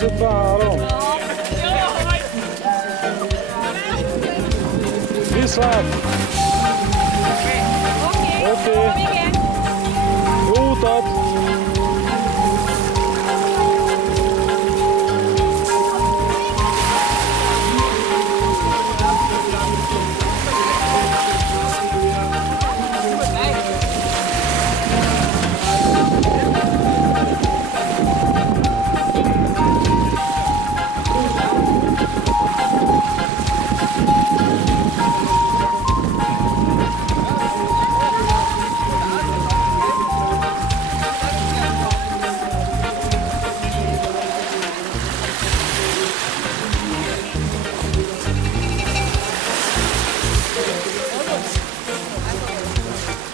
153. Viszlát! Oké. Jó utat!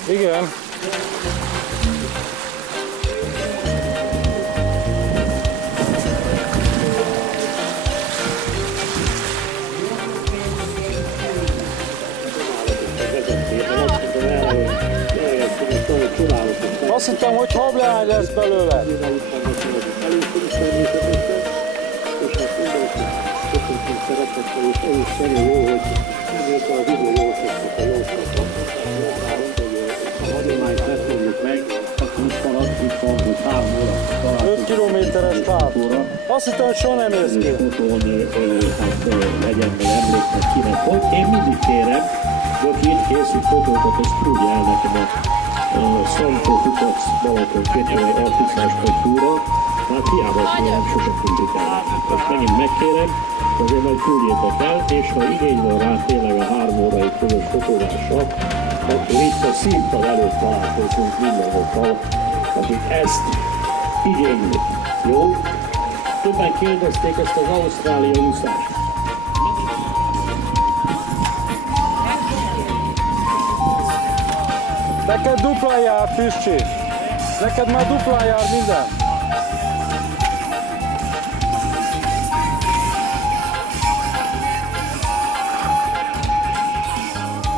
Igen. Azt hittem, hogy hableány lesz belőle. Öt kilométeres táv. Azt hittem, hogy soha nem érsz ki. Legyen meg emléknek kinek, hogy én mindig kérem, hogy itt készült fotókat, azt küldje el nekem a Szentó Kukac Balaton Kétői artistás kultúra, hát hiába kérem, sose publikálni. Ezt megint megkérem, azért majd küldjétek el, és ha igény van rá tényleg a 3 órai közös fotózásra, akkor itt a színpad előtt találkozunk mindenhokkal, akik ezt igénylik. Jó? Többen kérdezték ezt az Ausztrália úszást. Neked duplán jár, Pisti. Neked már duplán jár minden.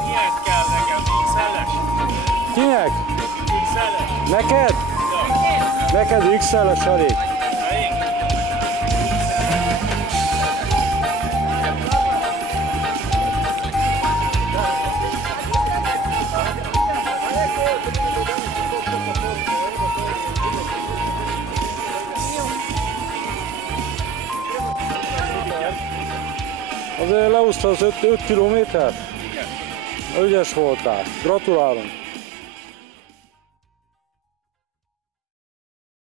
Miért kell nekem? XL-es? Kinek? XL-es. Neked? Ja. Neked XL-es elég. Azért leúszta az 5 kilométert? Ügyes voltál. Gratulálunk!